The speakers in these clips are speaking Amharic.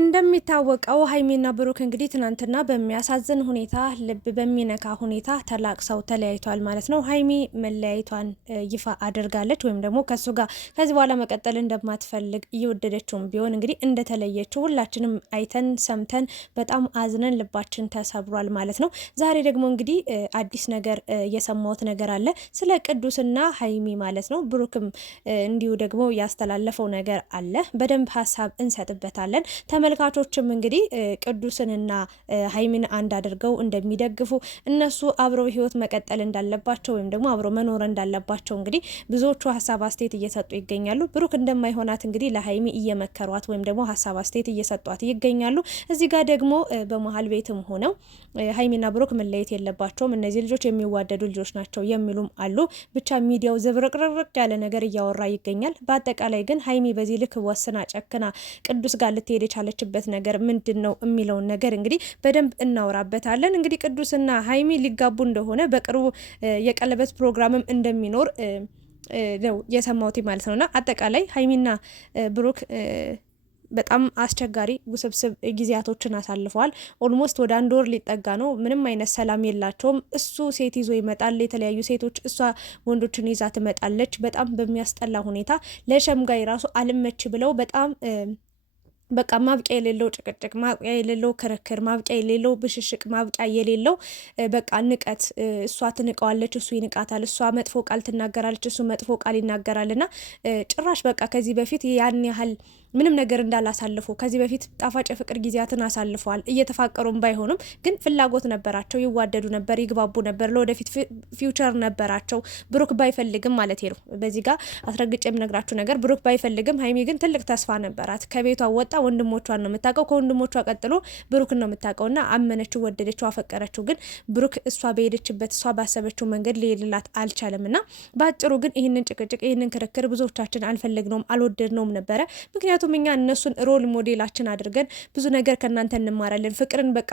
እንደሚታወቀው ሀይሚና ብሩክ እንግዲህ ትናንትና በሚያሳዝን ሁኔታ ልብ በሚነካ ሁኔታ ተላቅሰው ተለያይቷል ማለት ነው። ሀይሚ መለያየቷን ይፋ አድርጋለች ወይም ደግሞ ከሱ ጋር ከዚህ በኋላ መቀጠል እንደማትፈልግ እየወደደችውም ቢሆን እንግዲህ እንደተለየችው ሁላችንም አይተን ሰምተን በጣም አዝነን ልባችን ተሰብሯል ማለት ነው። ዛሬ ደግሞ እንግዲህ አዲስ ነገር የሰማሁት ነገር አለ ስለ ቅዱስና ሀይሚ ማለት ነው። ብሩክም እንዲሁ ደግሞ ያስተላለፈው ነገር አለ። በደንብ ሀሳብ እንሰጥበታለን። ተመልካቾችም እንግዲህ ቅዱስንና ሀይሚን አንድ አድርገው እንደሚደግፉ እነሱ አብረው ህይወት መቀጠል እንዳለባቸው ወይም ደግሞ አብረው መኖር እንዳለባቸው እንግዲህ ብዙዎቹ ሀሳብ አስተያየት እየሰጡ ይገኛሉ። ብሩክ እንደማይሆናት እንግዲህ ለሀይሚ እየመከሯት ወይም ደግሞ ሀሳብ አስተያየት እየሰጧት ይገኛሉ። እዚህ ጋር ደግሞ በመሀል ቤትም ሆነው ሀይሚና ብሩክ መለየት የለባቸውም እነዚህ ልጆች የሚዋደዱ ልጆች ናቸው የሚሉም አሉ። ብቻ ሚዲያው ዝብርቅርቅ ያለ ነገር እያወራ ይገኛል። በአጠቃላይ ግን ሀይሚ በዚህ ልክ ወስና ጨክና ቅዱስ ጋር ልትሄድ የቻለችበት ነገር ምንድን ነው የሚለውን ነገር እንግዲህ በደንብ እናወራበታለን። እንግዲህ ቅዱስና ሀይሚ ሊጋቡ እንደሆነ በቅርቡ የቀለበት ፕሮግራምም እንደሚኖር ነው የሰማሁት ማለት ነውና አጠቃላይ ሀይሚና ብሩክ በጣም አስቸጋሪ ውስብስብ ጊዜያቶችን አሳልፈዋል። ኦልሞስት ወደ 1 ወር ሊጠጋ ነው። ምንም አይነት ሰላም የላቸውም። እሱ ሴት ይዞ ይመጣል፣ የተለያዩ ሴቶች፣ እሷ ወንዶችን ይዛ ትመጣለች። በጣም በሚያስጠላ ሁኔታ ለሸምጋይ ራሱ አልመች ብለው በጣም በቃ ማብቂያ የሌለው ጭቅጭቅ፣ ማብቂያ የሌለው ክርክር፣ ማብቂያ የሌለው ብሽሽቅ፣ ማብቂያ የሌለው በቃ ንቀት። እሷ ትንቀዋለች፣ እሱ ይንቃታል። እሷ መጥፎ ቃል ትናገራለች፣ እሱ መጥፎ ቃል ይናገራልና ጭራሽ በቃ ከዚህ በፊት ያን ያህል ምንም ነገር እንዳላሳልፉ ከዚህ በፊት ጣፋጭ የፍቅር ጊዜያትን አሳልፈዋል። እየተፋቀሩም ባይሆኑም ግን ፍላጎት ነበራቸው፣ ይዋደዱ ነበር፣ ይግባቡ ነበር፣ ለወደፊት ፊውቸር ነበራቸው። ብሩክ ባይፈልግም ማለት ነው። በዚህ ጋር አስረግጬ የምነግራችሁ ነገር ብሩክ ባይፈልግም ሀይሚ ግን ትልቅ ተስፋ ነበራት። ከቤቷ ወጣ ወንድሞቿን ነው የምታውቀው፣ ከወንድሞቿ ቀጥሎ ብሩክን ነው የምታውቀውና አመነችው፣ ወደደችው፣ አፈቀረችው። ግን ብሩክ እሷ በሄደችበት እሷ ባሰበችው መንገድ ሊሄድላት አልቻለምና በአጭሩ ግን ይህንን ጭቅጭቅ ይህንን ክርክር ብዙዎቻችን አልፈለግነውም፣ አልወደድነውም ነበረ። ምክንያቱም እኛ እነሱን ሮል ሞዴላችን አድርገን ብዙ ነገር ከእናንተ እንማራለን። ፍቅርን በቃ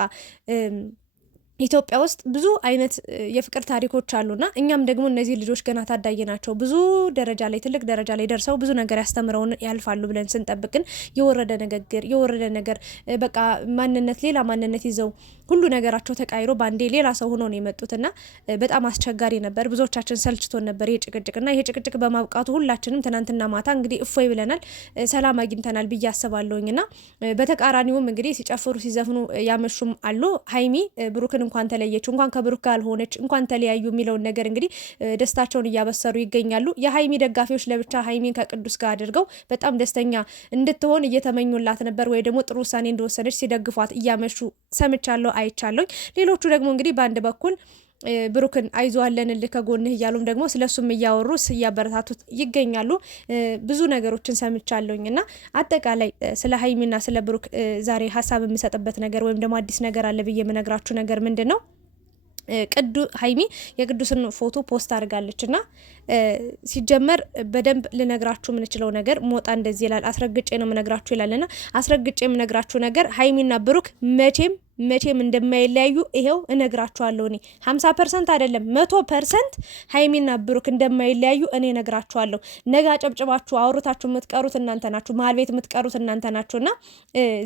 ኢትዮጵያ ውስጥ ብዙ አይነት የፍቅር ታሪኮች አሉና እኛም ደግሞ እነዚህ ልጆች ገና ታዳጊ ናቸው፣ ብዙ ደረጃ ላይ ትልቅ ደረጃ ላይ ደርሰው ብዙ ነገር ያስተምረውን ያልፋሉ ብለን ስንጠብቅን የወረደ ንግግር የወረደ ነገር በቃ ማንነት ሌላ ማንነት ይዘው ሁሉ ነገራቸው ተቃይሮ ባንዴ ሌላ ሰው ሆኖ ነው የመጡትና በጣም አስቸጋሪ ነበር። ብዙዎቻችን ሰልችቶን ነበር ይሄ ጭቅጭቅና ይሄ ጭቅጭቅ በማብቃቱ ሁላችንም ትናንትና ማታ እንግዲህ እፎይ ብለናል፣ ሰላም አግኝተናል ብዬ አስባለሁኝና በተቃራኒውም እንግዲህ ሲጨፍሩ ሲዘፍኑ ያመሹም አሉ። ሀይሚ ብሩክን እንኳን ተለየችው እንኳን ከብሩክ ጋር ሆነች እንኳን ተለያዩ የሚለውን ነገር እንግዲህ ደስታቸውን እያበሰሩ ይገኛሉ። የሀይሚ ደጋፊዎች ለብቻ ሀይሚን ከቅዱስ ጋር አድርገው በጣም ደስተኛ እንድትሆን እየተመኙላት ነበር፣ ወይ ደግሞ ጥሩ ውሳኔ እንደወሰነች ሲደግፏት እያመሹ ሰምቻለሁ፣ አይቻለሁኝ። ሌሎቹ ደግሞ እንግዲህ በአንድ በኩል ብሩክን አይዞዋለንልህ ከጎንህ እያሉም ደግሞ ስለሱም እያወሩ እያበረታቱት ይገኛሉ። ብዙ ነገሮችን ሰምቻለሁኝ እና አጠቃላይ ስለ ሀይሚና ስለ ብሩክ ዛሬ ሀሳብ የምሰጥበት ነገር ወይም ደግሞ አዲስ ነገር አለ ብዬ የምነግራችሁ ነገር ምንድን ነው? ሀይሚ የቅዱስን ፎቶ ፖስት አድርጋለች እና ሲጀመር በደንብ ልነግራችሁ የምንችለው ነገር ሞጣ እንደዚህ ይላል፣ አስረግጬ ነው የምነግራችሁ ይላልና አስረግጬ የምነግራችሁ ነገር ሀይሚና ብሩክ መቼም እንደማይለያዩ ይሄው እነግራችኋለሁ። እኔ 50% አይደለም 100% ሀይሚና ብሩክ እንደማይለያዩ እኔ እነግራችኋለሁ። ነገ አጨብጭባችሁ አውርታችሁ የምትቀሩት እናንተ ናችሁ፣ መሀል ቤት የምትቀሩት እናንተ ናችሁና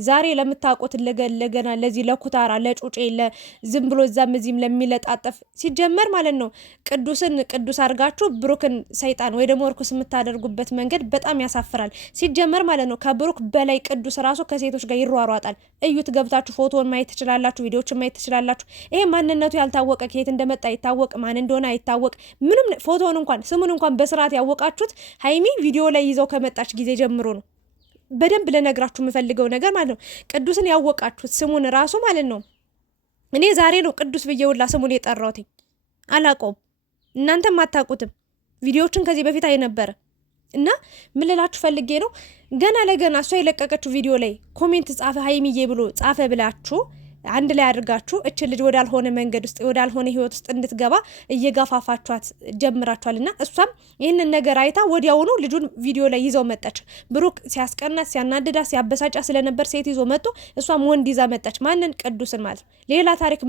ዛሬ ለምታውቁት ለገና ለዚህ ለኩታራ ለጩጬ ለዝም ብሎ እዛም እዚህም ለሚለጣጠፍ ሲጀመር ማለት ነው ቅዱስን ቅዱስ አድርጋችሁ ብሩክን ሰይጣን ወይ ደግሞ እርኩስ የምታደርጉበት መንገድ በጣም ያሳፍራል። ሲጀመር ማለት ነው ከብሩክ በላይ ቅዱስ ራሱ ከሴቶች ጋር ይሯሯጣል። እዩት፣ ገብታችሁ ፎቶን ማየት ትችላላችሁ፣ ቪዲዮዎችን ማየት ትችላላችሁ። ይሄ ማንነቱ ያልታወቀ ከየት እንደመጣ አይታወቅ፣ ማን እንደሆነ አይታወቅ፣ ምንም ፎቶውን እንኳን ስሙን እንኳን በስርዓት ያወቃችሁት ሀይሚ ቪዲዮ ላይ ይዘው ከመጣች ጊዜ ጀምሮ ነው። በደንብ ልነግራችሁ የምፈልገው ነገር ማለት ነው ቅዱስን ያወቃችሁት ስሙን ራሱ ማለት ነው። እኔ ዛሬ ነው ቅዱስ ብዬ ሁላ ስሙን የጠራሁት፣ አላውቀውም፣ እናንተም አታውቁትም። ቪዲዮዎችን ከዚህ በፊት አይነበረ እና ምን ልላችሁ ፈልጌ ነው ገና ለገና እሷ የለቀቀችው ቪዲዮ ላይ ኮሜንት ጻፈ ሀይሚዬ ብሎ ጻፈ ብላችሁ አንድ ላይ አድርጋችሁ እች ልጅ ወዳልሆነ መንገድ ውስጥ ወዳልሆነ ህይወት ውስጥ እንድትገባ እየጋፋፋቿት ጀምራችኋልና እሷም ይህንን ነገር አይታ ወዲያውኑ ልጁን ቪዲዮ ላይ ይዘው መጣች። ብሩክ ሲያስቀናት ሲያናድዳት ሲያበሳጫ ስለነበር ሴት ይዞ መጥቶ እሷም ወንድ ይዛ መጣች። ማንን? ቅዱስን ማለት ነው። ሌላ ታሪክ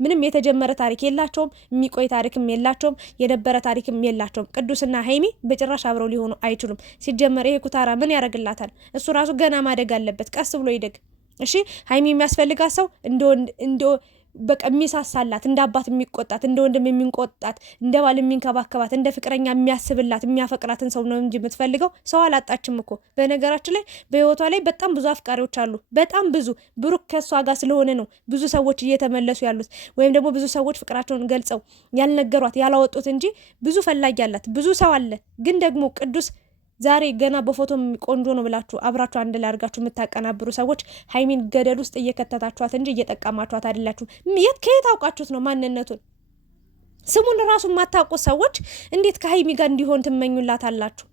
ምንም የተጀመረ ታሪክ የላቸውም፣ የሚቆይ ታሪክም የላቸውም፣ የነበረ ታሪክም የላቸውም። ቅዱስና ሀይሚ በጭራሽ አብረው ሊሆኑ አይችሉም። ሲጀመር ይሄ ኩታራ ምን ያደርግላታል? እሱ ራሱ ገና ማደግ አለበት፣ ቀስ ብሎ ይደግ። እሺ ሀይሚ የሚያስፈልጋት ሰው እንደ በቃ የሚሳሳላት፣ እንደ አባት የሚቆጣት፣ እንደ ወንድም የሚንቆጣት፣ እንደ ባል የሚንከባከባት፣ እንደ ፍቅረኛ የሚያስብላት የሚያፈቅራትን ሰው ነው እንጂ የምትፈልገው ሰው አላጣችም እኮ። በነገራችን ላይ በህይወቷ ላይ በጣም ብዙ አፍቃሪዎች አሉ፣ በጣም ብዙ። ብሩክ ከእሷ ጋር ስለሆነ ነው ብዙ ሰዎች እየተመለሱ ያሉት፣ ወይም ደግሞ ብዙ ሰዎች ፍቅራቸውን ገልጸው ያልነገሯት ያላወጡት እንጂ ብዙ ፈላጊ አላት፣ ብዙ ሰው አለ። ግን ደግሞ ቅዱስ ዛሬ ገና በፎቶ ቆንጆ ነው ብላችሁ አብራችሁ አንድ ላይ አድርጋችሁ የምታቀናብሩ ሰዎች ሀይሚን ገደል ውስጥ እየከተታችኋት እንጂ እየጠቀማችኋት አይደላችሁ። ከየት አውቃችሁት ነው ማንነቱን? ስሙን ራሱ የማታውቁት ሰዎች እንዴት ከሀይሚ ጋር እንዲሆን ትመኙላት አላችሁ?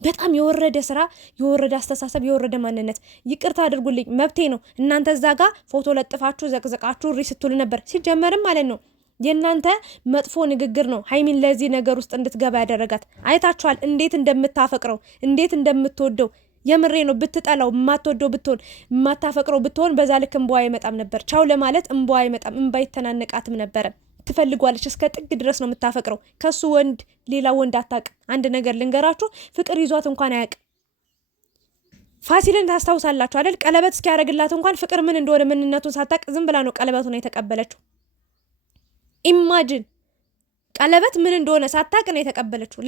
በጣም የወረደ ስራ፣ የወረደ አስተሳሰብ፣ የወረደ ማንነት። ይቅርታ አድርጉልኝ፣ መብቴ ነው። እናንተ እዛ ጋር ፎቶ ለጥፋችሁ ዘቅዘቃችሁ እሪ ስትሉ ነበር። ሲጀመርም ማለት ነው የእናንተ መጥፎ ንግግር ነው ሀይሚን ለዚህ ነገር ውስጥ እንድትገባ ያደረጋት። አይታችኋል እንዴት እንደምታፈቅረው እንዴት እንደምትወደው። የምሬ ነው። ብትጠላው የማትወደው ብትሆን የማታፈቅረው ብትሆን በዛ ልክ እንቧ አይመጣም ነበር። ቻው ለማለት እንቧ አይመጣም፣ እንባ ይተናነቃትም ነበረ። ትፈልጓለች፣ እስከ ጥግ ድረስ ነው የምታፈቅረው። ከሱ ወንድ ሌላ ወንድ አታውቅም። አንድ ነገር ልንገራችሁ፣ ፍቅር ይዟት እንኳን አያውቅም። ፋሲልን ታስታውሳላችሁ አይደል? ቀለበት እስኪያደርግላት እንኳን ፍቅር ምን እንደሆነ ምንነቱን ሳታውቅ ዝም ብላ ነው ቀለበቱን የተቀበለችው። ኢማጂን ቀለበት ምን እንደሆነ ሳታቅ ነው የተቀበለችው።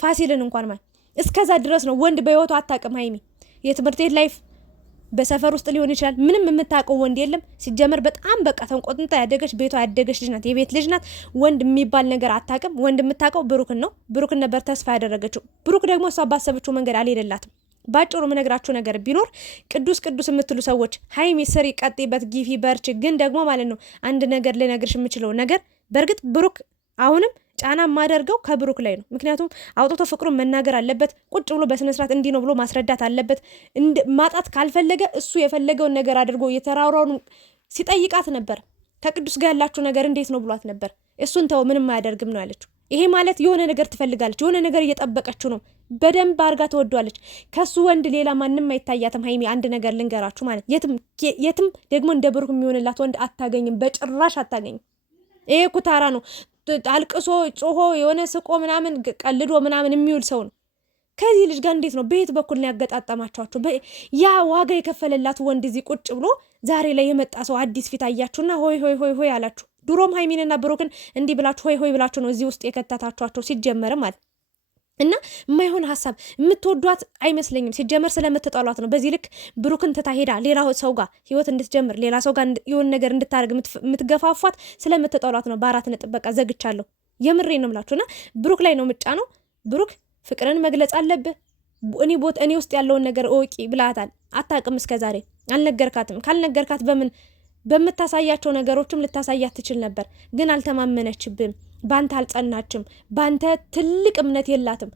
ፋሲልን እንኳን ማለት እስከዛ ድረስ ነው። ወንድ በህይወቱ አታውቅም ሀይሚ። የትምህርት ቤት ላይፍ በሰፈር ውስጥ ሊሆን ይችላል። ምንም የምታውቀው ወንድ የለም። ሲጀመር በጣም በቃ ተንቆጥንጣ ያደገች ቤቷ ያደገች ልጅ ናት። የቤት ልጅ ናት። ወንድ የሚባል ነገር አታውቅም። ወንድ የምታውቀው ብሩክን ነው። ብሩክን ነበር ተስፋ ያደረገችው። ብሩክ ደግሞ እሷ ባሰበችው መንገድ አልሄደላትም። ባጭሩ የምነግራችሁ ነገር ቢኖር ቅዱስ የምትሉ ሰዎች ሀይሚ ስሪ፣ ቀጥይበት፣ ጊፊ፣ በርች። ግን ደግሞ ማለት ነው አንድ ነገር ልነግርሽ የምችለው ነገር በእርግጥ ብሩክ አሁንም ጫና የማደርገው ከብሩክ ላይ ነው። ምክንያቱም አውጥቶ ፍቅሩን መናገር አለበት። ቁጭ ብሎ በስነስርዓት እንዲህ ነው ብሎ ማስረዳት አለበት። ማጣት ካልፈለገ እሱ የፈለገውን ነገር አድርጎ የተራራውን ሲጠይቃት ነበር። ከቅዱስ ጋር ያላችሁ ነገር እንዴት ነው ብሏት ነበር። እሱን ተው ምንም አያደርግም ነው ያለችው። ይሄ ማለት የሆነ ነገር ትፈልጋለች፣ የሆነ ነገር እየጠበቀችው ነው። በደንብ አርጋ ትወዷለች። ከሱ ወንድ ሌላ ማንም አይታያትም ሀይሚ። አንድ ነገር ልንገራችሁ ማለት የትም ደግሞ እንደ ብሩክ የሚሆንላት ወንድ አታገኝም፣ በጭራሽ አታገኝም። ይሄ ኩታራ ነው። አልቅሶ ጮሆ የሆነ ስቆ ምናምን ቀልዶ ምናምን የሚውል ሰው ነው። ከዚህ ልጅ ጋር እንዴት ነው በየት በኩል ነው ያገጣጠማችኋቸው? ያ ዋጋ የከፈለላት ወንድ እዚህ ቁጭ ብሎ ዛሬ ላይ የመጣ ሰው አዲስ ፊት አያችሁና ሆይ ሆይ ሆይ ሆይ አላችሁ። ድሮም ሀይሚንና ብሩክን እንዲህ ብላችሁ ሆይ ሆይ ብላችሁ ነው እዚህ ውስጥ የከተታችኋቸው ሲጀመርም ማለት እና የማይሆን ሀሳብ የምትወዷት አይመስለኝም። ሲጀመር ስለምትጠሏት ነው። በዚህ ልክ ብሩክን ትታ ሄዳ ሌላ ሰው ጋር ህይወት እንድትጀምር ሌላ ሰው ጋር የሆነ ነገር እንድታደርግ የምትገፋፏት ስለምትጠሏት ነው። በአራት ነጥብ በቃ ዘግቻለሁ። የምሬ ነው የምላችሁና ብሩክ ላይ ነው ምጫ ነው። ብሩክ ፍቅርን መግለጽ አለብህ። እኔ ውስጥ ያለውን ነገር እወቂ ብላታል። አታውቅም፣ እስከዛሬ አልነገርካትም። ካልነገርካት በምታሳያቸው ነገሮችም ልታሳያት ትችል ነበር፣ ግን አልተማመነችብም። ባንተ አልጸናችም። ባንተ ትልቅ እምነት የላትም።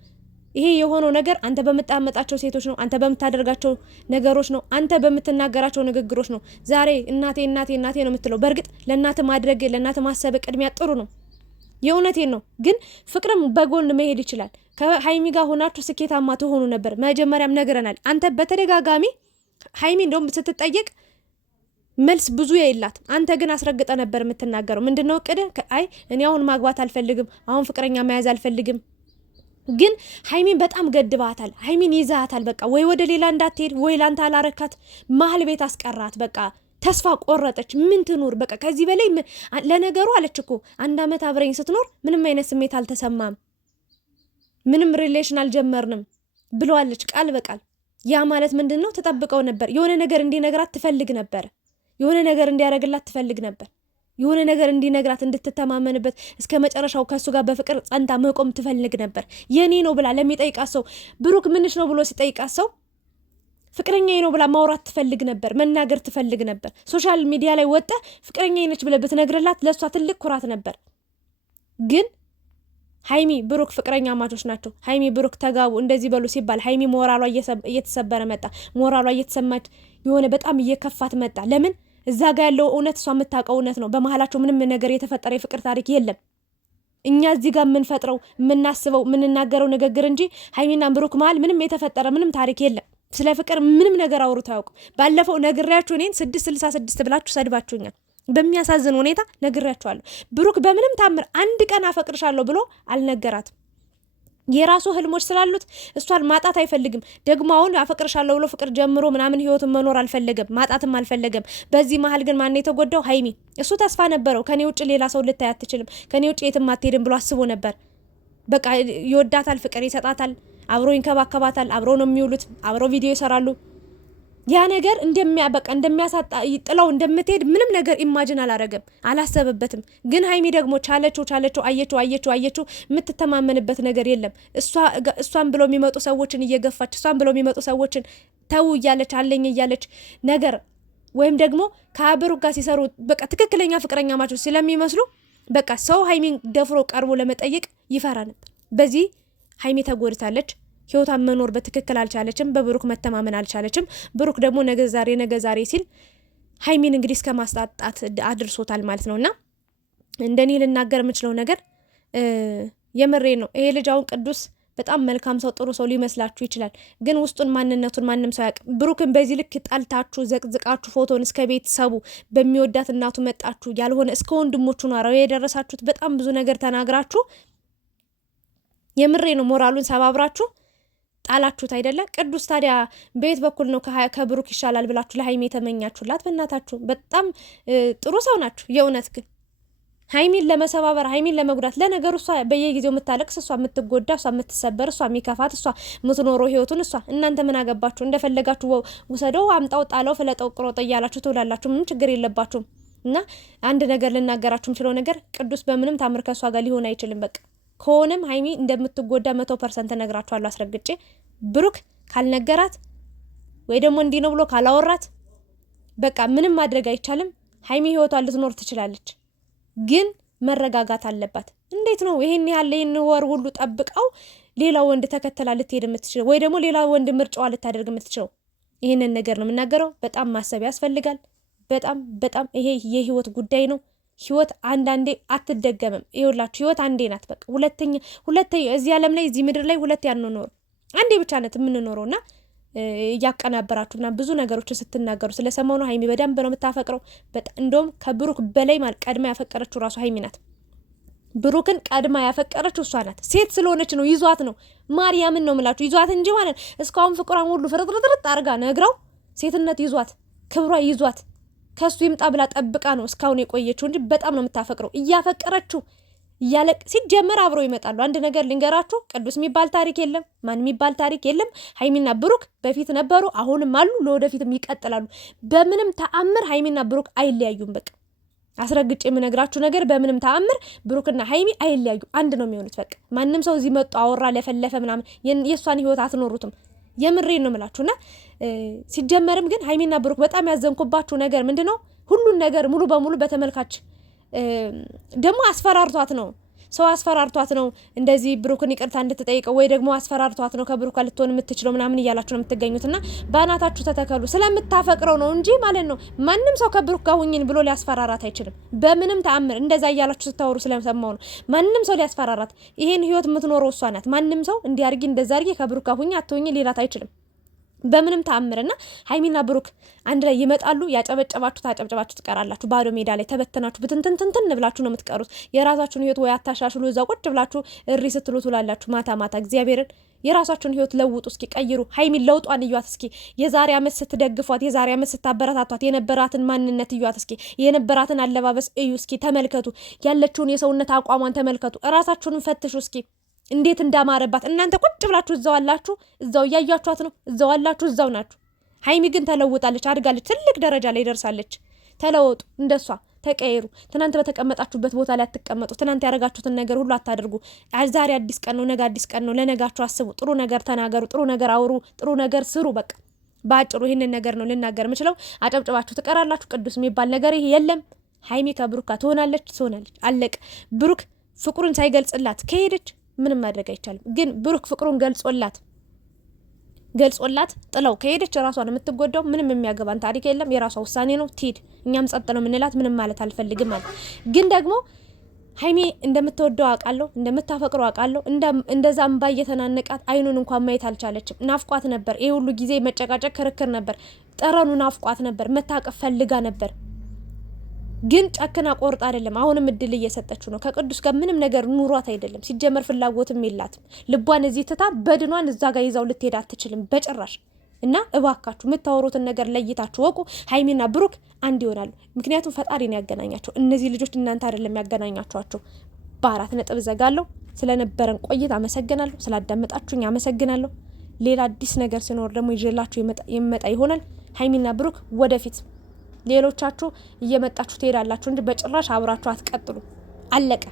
ይሄ የሆነው ነገር አንተ በምታመጣቸው ሴቶች ነው። አንተ በምታደርጋቸው ነገሮች ነው። አንተ በምትናገራቸው ንግግሮች ነው። ዛሬ እናቴ እናቴ እናቴ ነው የምትለው። በእርግጥ ለእናት ማድረግ ለእናት ማሰብ ቅድሚያ ጥሩ ነው። የእውነቴን ነው። ግን ፍቅርም በጎን መሄድ ይችላል። ከሀይሚ ጋር ሆናችሁ ስኬታማ ትሆኑ ነበር። መጀመሪያም ነግረናል። አንተ በተደጋጋሚ ሀይሚ እንደውም ስትጠየቅ መልስ ብዙ የላት። አንተ ግን አስረግጠ ነበር የምትናገረው። ምንድነው እቅድ? አይ እኔ አሁን ማግባት አልፈልግም፣ አሁን ፍቅረኛ መያዝ አልፈልግም። ግን ሀይሚን በጣም ገድባታል። ሀይሚን ይዛታል። በቃ ወይ ወደ ሌላ እንዳትሄድ ወይ ላንተ አላረካት፣ መሀል ቤት አስቀራት። በቃ ተስፋ ቆረጠች። ምን ትኑር? በቃ ከዚህ በላይ ለነገሩ አለች እኮ 1 ዓመት አብረኝ ስትኖር ምንም አይነት ስሜት አልተሰማም፣ ምንም ሪሌሽን አልጀመርንም ብለዋለች ቃል በቃል። ያ ማለት ምንድነው? ተጠብቀው ነበር። የሆነ ነገር እንዲነግራት ትፈልግ ነበር። የሆነ ነገር እንዲያደርግላት ትፈልግ ነበር። የሆነ ነገር እንዲነግራት እንድትተማመንበት እስከ መጨረሻው ከሱ ጋር በፍቅር ጸንታ መቆም ትፈልግ ነበር። የኔ ነው ብላ ለሚጠይቃት ሰው ብሩክ ምንሽ ነው ብሎ ሲጠይቃት ሰው ፍቅረኛዬ ነው ብላ ማውራት ትፈልግ ነበር፣ መናገር ትፈልግ ነበር። ሶሻል ሚዲያ ላይ ወጣ ፍቅረኛዬ ነች ብለህ ብትነግርላት ለእሷ ትልቅ ኩራት ነበር። ግን ሀይሚ ብሩክ ፍቅረኛ ማቾች ናቸው። ሀይሚ ብሩክ ተጋቡ እንደዚህ በሉ ሲባል ሀይሚ ሞራሏ እየተሰበረ መጣ። ሞራሏ እየተሰማች የሆነ በጣም እየከፋት መጣ። ለምን? እዛ ጋር ያለው እውነት እሷ የምታውቀው እውነት ነው። በመሀላቸው ምንም ነገር የተፈጠረ የፍቅር ታሪክ የለም። እኛ እዚህ ጋር የምንፈጥረው የምናስበው የምንናገረው ንግግር እንጂ ሀይሚና ብሩክ መሀል ምንም የተፈጠረ ምንም ታሪክ የለም። ስለ ፍቅር ምንም ነገር አውርተው ያውቁ። ባለፈው ነግሬያችሁ እኔን 666 ብላችሁ ሰድባችሁኛል። በሚያሳዝን ሁኔታ ነግሬያችኋለሁ። ብሩክ በምንም ታምር አንድ ቀን አፈቅርሻለሁ ብሎ አልነገራትም። የራሱ ህልሞች ስላሉት እሷን ማጣት አይፈልግም። ደግሞ አሁን አፈቅርሻለሁ ብሎ ፍቅር ጀምሮ ምናምን ህይወቱን መኖር አልፈለገም፣ ማጣትም አልፈለገም። በዚህ መሀል ግን ማን የተጎዳው? ሀይሚ። እሱ ተስፋ ነበረው። ከኔ ውጭ ሌላ ሰው ልታይ አትችልም፣ ከኔ ውጭ የትም አትሄድም ብሎ አስቦ ነበር። በቃ ይወዳታል፣ ፍቅር ይሰጣታል፣ አብሮ ይንከባከባታል፣ አብሮ ነው የሚውሉት፣ አብሮ ቪዲዮ ይሰራሉ። ያ ነገር እንደሚያሳጣ ጥላው እንደምትሄድ ምንም ነገር ኢማጂን አላረገም፣ አላሰበበትም። ግን ሀይሚ ደግሞ ቻለችው፣ አየችው። የምትተማመንበት ነገር የለም። እሷን ብሎ የሚመጡ ሰዎችን እየገፋች፣ እሷን ብሎ የሚመጡ ሰዎችን ተው እያለች አለኝ እያለች ነገር ወይም ደግሞ ከብሩክ ጋር ሲሰሩ በቃ ትክክለኛ ፍቅረኛ ማቾች ስለሚመስሉ በቃ ሰው ሀይሚን ደፍሮ ቀርቦ ለመጠየቅ ይፈራ ነበር። በዚህ ሀይሚ ተጎድታለች። ህይወቷን መኖር በትክክል አልቻለችም። በብሩክ መተማመን አልቻለችም። ብሩክ ደግሞ ነገ ዛሬ ሲል ሀይሚን እንግዲህ እስከ ማስጣጣት አድርሶታል ማለት ነውና እንደኔ ልናገር የምችለው ነገር የምሬ ነው። ይሄ ልጅ አሁን ቅዱስ በጣም መልካም ሰው፣ ጥሩ ሰው ሊመስላችሁ ይችላል። ግን ውስጡን ማንነቱን ማንም ሰው ያውቅ። ብሩክን በዚህ ልክ ጣልታችሁ ዘቅዝቃችሁ ፎቶን እስከ ቤተሰቡ በሚወዳት እናቱ መጣችሁ ያልሆነ እስከ ወንድሞቹ ነው የደረሳችሁት። በጣም ብዙ ነገር ተናግራችሁ የምሬ ነው ሞራሉን ሰባብራችሁ ጣላችሁት አይደለ? ቅዱስ ታዲያ በየት በኩል ነው ከብሩክ ይሻላል ብላችሁ ለሀይሚ የተመኛችሁላት? በእናታችሁ በጣም ጥሩ ሰው ናችሁ። የእውነት ግን ሀይሚን ለመሰባበር ሀይሚን ለመጉዳት፣ ለነገሩ እሷ በየጊዜው የምታለቅስ፣ እሷ የምትጎዳ፣ እሷ የምትሰበር፣ እሷ የሚከፋት፣ እሷ የምትኖረው ህይወቱን እሷ። እናንተ ምን አገባችሁ? እንደፈለጋችሁ ውሰደው፣ አምጣው፣ ጣለው፣ ፍለጠው፣ ቅሮጠ እያላችሁ ትውላላችሁ። ምንም ችግር የለባችሁም። እና አንድ ነገር ልናገራችሁ የምችለው ነገር ቅዱስ በምንም ታምር ከእሷ ጋር ሊሆን አይችልም። በቃ ከሆነም ሀይሚ እንደምትጎዳ 100% ነግራችኋለሁ አስረግጬ። ብሩክ ካልነገራት ወይ ደግሞ እንዲህ ነው ብሎ ካላወራት በቃ ምንም ማድረግ አይቻልም። ሀይሚ ህይወቷን ልትኖር ትችላለች፣ ግን መረጋጋት አለባት። እንዴት ነው ይህን ወር ሁሉ ጠብቀው ሌላ ወንድ ተከተላ ልትሄድ የምትችለው? ወይ ደግሞ ሌላ ወንድ ምርጫዋ ልታደርግ የምትችለው? ይህንን ነገር ነው የምናገረው። በጣም ማሰብ ያስፈልጋል። በጣም ይሄ የህይወት ጉዳይ ነው። ህይወት አንዳንዴ አትደገምም። ይኸውላችሁ ህይወት አንዴ ናት። በቃ ሁለተኛ እዚህ ዓለም ላይ እዚህ ምድር ላይ ሁለት አንኖር፣ አንዴ ብቻ ናት የምንኖረው። እና እያቀናበራችሁና ብዙ ነገሮችን ስትናገሩ ስለሰማው ነው። ሀይሚ በደንብ ነው የምታፈቅረው። እንደውም ከብሩክ በላይ ማለት ቀድማ ያፈቀረችው ራሱ ሀይሚ ናት። ብሩክን ቀድማ ያፈቀረችው እሷ ናት። ሴት ስለሆነች ነው፣ ይዟት ነው። ማርያምን ነው የምላችሁ፣ ይዟት እንጂ ማለት እስካሁን ፍቅሯን ሁሉ ፍርጥርጥርጥ አርጋ ነግራው ሴትነት ይዟት፣ ክብሯ ይዟት ከሱ ይምጣ ብላ ጠብቃ ነው እስካሁን የቆየችው እንጂ በጣም ነው የምታፈቅረው። እያፈቀረችው እያለቅ ሲጀመር አብረው ይመጣሉ። አንድ ነገር ልንገራችሁ፣ ቅዱስ የሚባል ታሪክ የለም፣ ማን የሚባል ታሪክ የለም። ሀይሚና ብሩክ በፊት ነበሩ፣ አሁንም አሉ፣ ለወደፊትም ይቀጥላሉ። በምንም ተአምር ሀይሚና ብሩክ አይለያዩም። በቃ አስረግጬ የምነግራችሁ ነገር በምንም ተአምር ብሩክና ሀይሚ አይለያዩ፣ አንድ ነው የሚሆኑት። በቃ ማንም ሰው እዚህ መጡ አወራ ለፈለፈ ምናምን የእሷን ህይወት አትኖሩትም። የምሬን ነው የምላችሁና ሲጀመርም ግን ሀይሚና ብሩክ በጣም ያዘንኩባችሁ ነገር ምንድነው? ሁሉን ነገር ሙሉ በሙሉ በተመልካች ደግሞ አስፈራርቷት ነው። ሰው አስፈራርቷት ነው እንደዚህ ብሩክን ይቅርታ እንድትጠይቀው፣ ወይ ደግሞ አስፈራርቷት ነው ከብሩክ ልትሆን የምትችለው ምናምን እያላችሁ ነው የምትገኙትና በአናታችሁ ተተከሉ። ስለምታፈቅረው ነው እንጂ ማለት ነው ማንም ሰው ከብሩክ ጋር ሁኝን ብሎ ሊያስፈራራት አይችልም። በምንም ተአምር እንደዛ እያላችሁ ስታወሩ ስለሰማው ነው። ማንም ሰው ሊያስፈራራት፣ ይሄን ህይወት የምትኖረው እሷ ናት። ማንም ሰው እንዲያርጊ እንደዛ አርጊ ከብሩክ ጋር ሁኝ አትሁኝ ሊላት አይችልም በምንም ተአምርና ሀይሚና ብሩክ አንድ ላይ ይመጣሉ። ያጨበጨባችሁ ታጨብጨባችሁ ትቀራላችሁ። ባዶ ሜዳ ላይ ተበተናችሁ ብትንትንትን ብላችሁ ነው የምትቀሩት። የራሳችሁን ህይወት ወይ አታሻሽሉ፣ እዛ ቁጭ ብላችሁ እሪ ስትሉ ትውላላችሁ ማታ። እግዚአብሔርን የራሳችሁን ህይወት ለውጡ እስኪ፣ ቀይሩ። ሀይሚን ለውጧን እዩት እስኪ። የዛሬ አመት ስትደግፏት፣ የዛሬ አመት ስታበረታቷት የነበራትን ማንነት እዩት እስኪ። የነበራትን አለባበስ እዩ እስኪ፣ ተመልከቱ። ያለችውን የሰውነት አቋሟን ተመልከቱ። ራሳችሁን ፈትሹ እስኪ እንዴት እንዳማረባት። እናንተ ቁጭ ብላችሁ እዛው አላችሁ፣ እዛው እያያችኋት ነው፣ እዛው አላችሁ፣ እዛው ናችሁ። ሀይሚ ግን ተለውጣለች፣ አድጋለች፣ ትልቅ ደረጃ ላይ ደርሳለች። ተለወጡ፣ እንደሷ ተቀየሩ። ትናንት በተቀመጣችሁበት ቦታ ላይ አትቀመጡ። ትናንት ያደረጋችሁትን ነገር ሁሉ አታድርጉ። ዛሬ አዲስ ቀን ነው፣ ነገ አዲስ ቀን ነው። ለነጋችሁ አስቡ። ጥሩ ነገር ተናገሩ፣ ጥሩ ነገር አውሩ፣ ጥሩ ነገር ስሩ። በቃ በአጭሩ ይህንን ነገር ነው ልናገር የምችለው። አጨብጭባችሁ ትቀራላችሁ። ቅዱስ የሚባል ነገር ይሄ የለም። ሀይሚ ከብሩክ ጋር ትሆናለች፣ አለቅ። ብሩክ ፍቅሩን ሳይገልጽላት ከሄደች ምንም ማድረግ አይቻልም። ግን ብሩክ ፍቅሩን ገልጾላት ጥለው ከሄደች ራሷን የምትጎዳው። ምንም የሚያገባን ታሪክ የለም። የራሷ ውሳኔ ነው። ትሂድ። እኛም ጸጥ ነው የምንላት። ምንም ማለት አልፈልግም ማለት ግን ደግሞ ሀይሚ እንደምትወደው አውቃለሁ፣ እንደምታፈቅረው አውቃለሁ። እንደዛ እምባ እየተናነቃት አይኑን እንኳን ማየት አልቻለችም። ናፍቋት ነበር። ይሄ ሁሉ ጊዜ መጨቃጨቅ፣ ክርክር ነበር። ጠረኑ ናፍቋት ነበር። መታቀፍ ፈልጋ ነበር። ግን ጨክና ቆርጣ አይደለም። አሁንም እድል እየሰጠችው ነው። ከቅዱስ ጋር ምንም ነገር ኑሯት አይደለም። ሲጀመር ፍላጎትም የላትም። ልቧን እዚህ ትታ በድኗን እዛ ጋር ይዛው ልትሄድ አትችልም በጭራሽ። እና እባካችሁ የምታወሩትን ነገር ለይታችሁ ወቁ። ሀይሚና ብሩክ አንድ ይሆናሉ። ምክንያቱም ፈጣሪ ነው ያገናኛቸው። እነዚህ ልጆች እናንተ አይደለም ያገናኛችኋቸው። በ4 ነጥብ ዘጋለሁ። ስለነበረን ቆይታ አመሰግናለሁ። ስላዳመጣችሁኝ አመሰግናለሁ። ሌላ አዲስ ነገር ሲኖር ደግሞ ይዤላችሁ ይመጣ ይሆናል። ሀይሚና ብሩክ ወደፊት ሌሎቻችሁ እየመጣችሁ ትሄዳላችሁ እንጂ በጭራሽ አብራችሁ አትቀጥሉ። አለቀ።